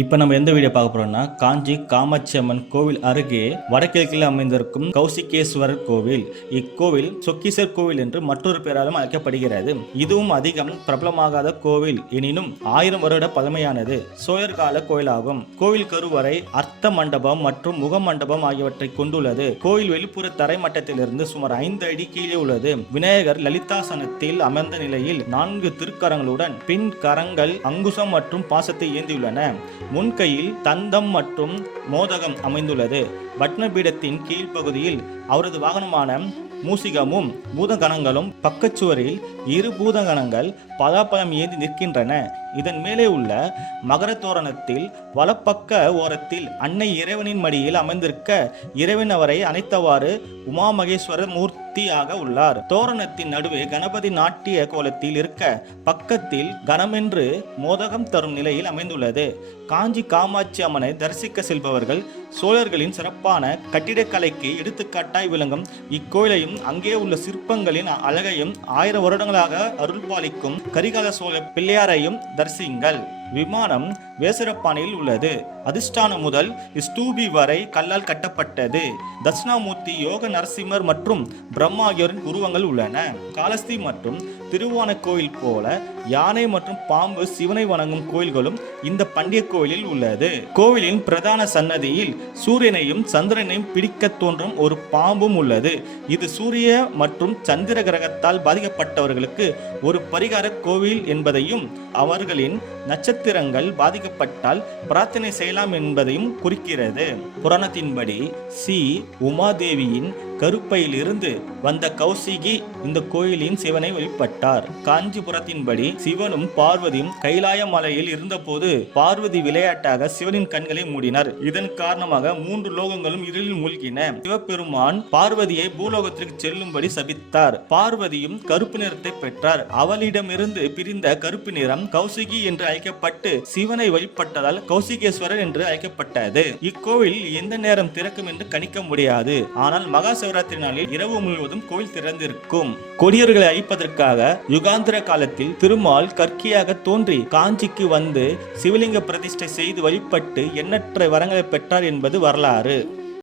இப்போ நம்ம எந்த வீடியோ பார்க்க போறோம்னா காஞ்சி காமாட்சி அம்மன் கோவில் அருகே வடகிழக்கில் அமைந்திருக்கும் கௌசிகேஸ்வரர் கோவில். இக்கோவில் சொக்கீசர் கோவில் என்று மற்றொரு பெயராலும் அழைக்கப்படுகிறது. இதுவும் அதிகம் பிரபலமாகாத கோவில். எனினும் ஆயிரம் வருட பழமையானது சோழர் கால கோயிலாகும். கோவில் கருவறை அர்த்த மண்டபம் மற்றும் முக மண்டபம் ஆகியவற்றை கொண்டுள்ளது. கோயில் வெளிப்புற தரை மட்டத்திலிருந்து சுமார் ஐந்து அடி கீழே உள்ளது. விநாயகர் லலிதாசனத்தில் அமர்ந்த நிலையில் நான்கு திருக்கரங்களுடன் பின் கரங்கள் அங்குசம் மற்றும் பாசத்தை ஏந்தியுள்ளன. முன்கையில் தந்தம் மற்றும் மோதகம் அமைந்துள்ளது. பட்னபீடத்தின் கீழ்ப்பகுதியில் அவரது வாகனமான மூசிகமும் பூதகணங்களும் பக்கச்சுவரில் இரு பூதகணங்கள் பலாப்பழம் ஏந்தி நிற்கின்றன. இதன் மேலே உள்ள மகர தோரணத்தில் வலப்பக்க ஓரத்தில் அன்னை இறைவனின் மடியில் அமைந்திருக்க இறைவன் அவரை அணைத்தவாறு மூர்த்தி சக்தியாக உள்ளார். தோரணத்தின் நடுவே கணபதி நாட்டிய கோலத்தில் இருக்க பக்கத்தில் கனமென்று மோதகம் தரும் நிலையில் அமைந்துள்ளது. காஞ்சி காமாட்சி அம்மனை தரிசிக்க செல்பவர்கள் சோழர்களின் சிறப்பான கட்டிடக்கலைக்கு எடுத்துக்காட்டாய் விளங்கும் இக்கோயிலையும் அங்கே உள்ள சிற்பங்களின் அழகையும் ஆயிரம் வருடங்களாக அருள்பாலிக்கும் கரிகால சோழ பிள்ளையாரையும் தரிசியுங்கள். விமானம் வேசரப்பானையில் உள்ளது. அதிஷ்டானம் முதல் ஸ்தூபி வரை கல்லால் கட்டப்பட்டது. தட்சிணாமூர்த்தி யோக நரசிம்மர் மற்றும் பிரம்மா ஆகியோரின் உருவங்கள் உள்ளன. காலஸ்தி மற்றும் திருவான கோயில் போல யானை மற்றும் பாம்பு சிவனை வணங்கும் கோயில்களும் இந்த பண்டிய கோயிலில் உள்ளது. கோவிலின் பிரதான சன்னதியில் சூரியனையும் சந்திரனையும் பிடிக்க தோன்றும் ஒரு பாம்பும் உள்ளது. இது சூரிய மற்றும் சந்திர கிரகத்தால் பாதிக்கப்பட்டவர்களுக்கு ஒரு பரிகார கோவில் என்பதையும் அவர்களின் நட்சத்திரங்கள் பாதிக்கப்பட்டால் பிரார்த்தனை செய்யலாம் என்பதையும் குறிக்கிறது. புராணத்தின்படி சி உமாதேவியின் கருப்பையிலிருந்து வந்த கௌசிகி இந்த கோயிலின் சிவனை வழிபட்டார். காஞ்சிபுரத்தின்படி சிவனும் பார்வதியும் கைலாய மலையில் இருந்தபோது பார்வதி விளையாட்டாக சிவனின் கண்களை மூடினார். இதன் காரணமாக மூன்று லோகங்களும் இருளில் மூழ்கின. சிவபெருமான் பார்வதியை பூலோகத்திற்கு செல்லும்படி சபித்தார். பார்வதியும் கருப்பு நிறத்தை பெற்றார். அவளிடமிருந்து பிரிந்த கருப்பு நிறம் கௌசிகி என்று அழைக்கப்பட்டு சிவனை வழிபட்டதால் கௌசிகேஸ்வரர் என்று அழைக்கப்பட்டது. இக்கோவில் எந்த நேரம் திறக்கும் என்று கணிக்க முடியாது. ஆனால் மகா சிவராத்திரி நாளில் இரவு முழுவதும் கோவில் திறந்திருக்கும். கொடியர்களை அழிப்பதற்காக யுகாந்திர காலத்தில் திருமால் கற்கியாக தோன்றி காஞ்சிக்கு வந்து சிவலிங்க பிரதிஷ்டை செய்து வழிபட்டு எண்ணற்ற வரங்களை பெற்றார் என்பது வரலாறு.